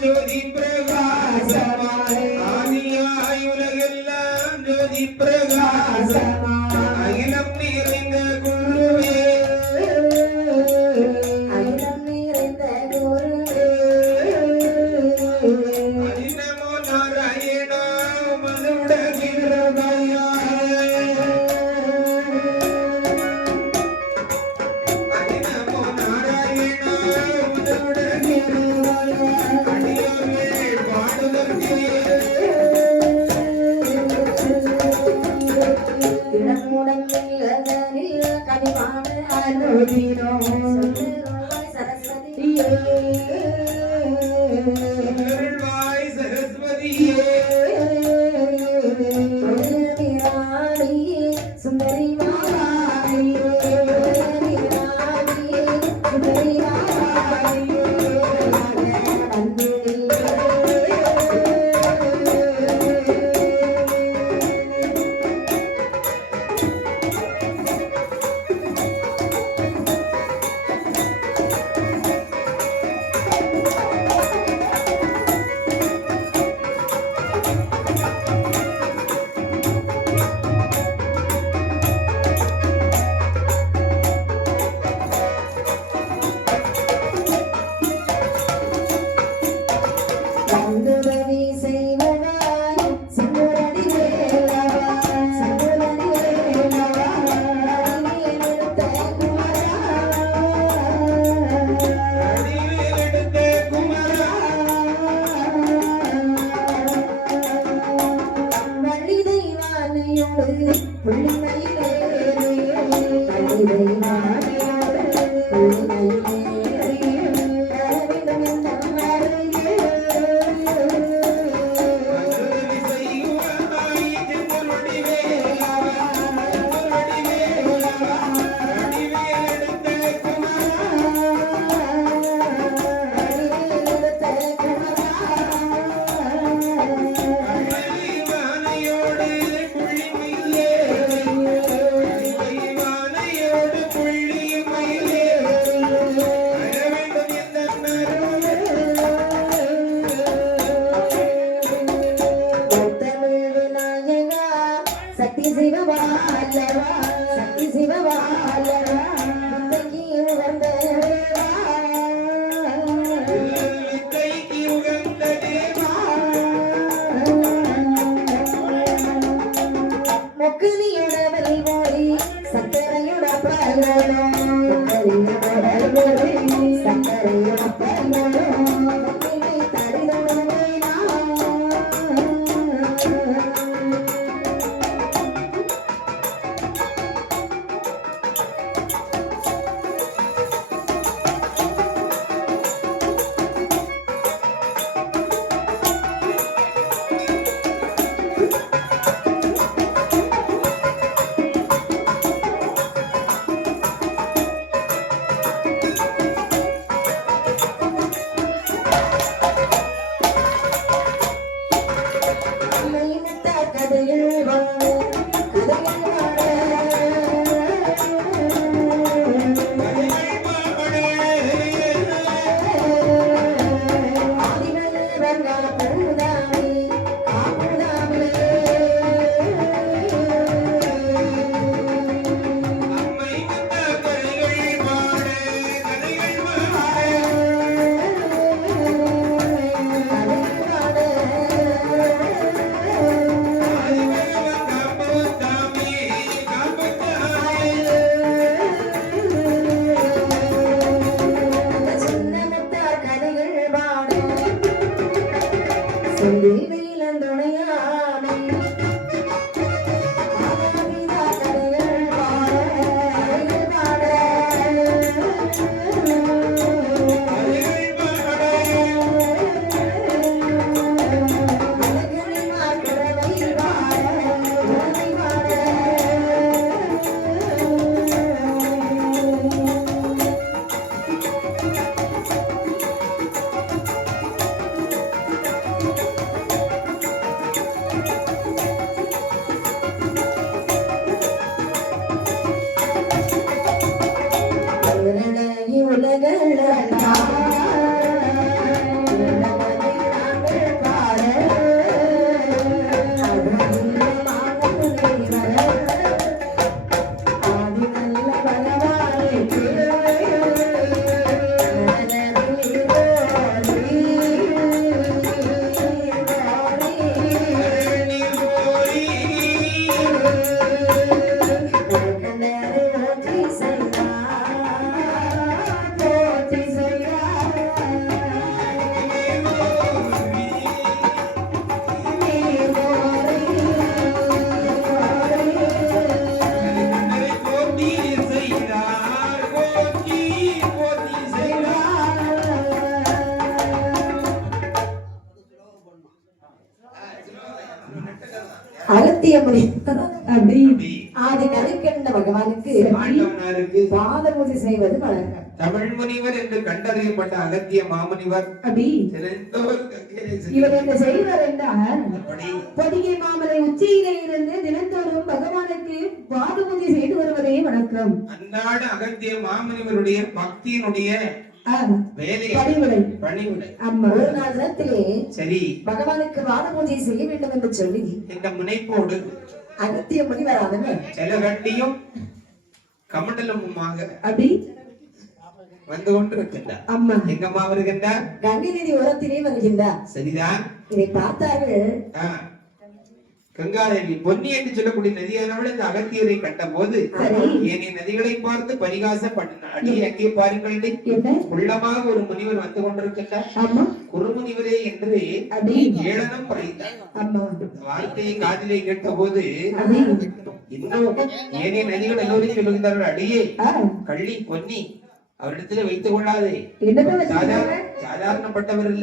ஜோதி பிரகாசமாய் ஆதியாய் உலகெல்லாம் ஜோதி பிரகாசமாய் அகிலம் நிறைந்த குருவே அகிலம் நிறைந்த குருவே அதிநமோ நாராயண மனுட கிருபையா அதிநமோ நாராயண மனுட கிருபையா அடியோமே பாடுதற்கே சரஸ்வதியே சுந்தரி அகத்திய முனி அப்படி அப்படி ஆதி கருக்கண்ட பகவானுக்கு ஆண்டவனாருக்கு பாதபூஜை செய்வது வழக்கம். தமிழ் முனிவர் என்று கண்டறியப்பட்ட அகத்திய மாமுனிவர் அப்படி தினந்தோறும் கங்கையிலே இவர் சென்று என்ன செய்வார் என்றால் அப்படி பொதிகை மாமலை உச்சியிலே இருந்து தினந்தோறும் பகவானுக்கு பாதபூஜை செய்து வருவதே வணக்கம். அன்றாட அகத்திய மாமுனிவருடைய பக்தியினுடைய வேலை பணிவிடை. பணிவிடை. அம்மா ஒரு நாள் தினத்திலே சரி பகவானுக்கு பாதபூஜை செய்ய வேண்டும் என்று சொல்லி இந்த முனைப்போடு அகத்திய முனிவர் அவன் செலகட்டியும் கமண்டலமுமாக அப்படி வந்து கொண்டிருக்கின்றார். அம்மா எங்கம்மா வருகின்றார்? கங்கை நதி ஓரத்திலே வருகின்றார். சரிதான். இதை பார்த்தார்கள் கங்காதேவி பொன்னி என்று சொல்லக்கூடிய நதியானவள் இந்த அகத்தியரை கண்ட போது ஏனைய நதிகளை பார்த்து பரிகாசம் பண்ணினார். அடி அங்கே பாருங்கள், உள்ளமாக ஒரு முனிவர் வந்து கொண்டிருக்கின்றார். குருமுனிவரே என்று ஏளனம் படைத்தார். வார்த்தையை காதிலே கேட்ட போது இன்னும் ஏனைய நதிகள் எல்லோரும் சொல்லுகின்றார்கள், அடியே கள்ளி பொன்னி அவரிடத்திலே வைத்துக் கொள்ளாதே, சாதாரணப்பட்டவர் இல்ல,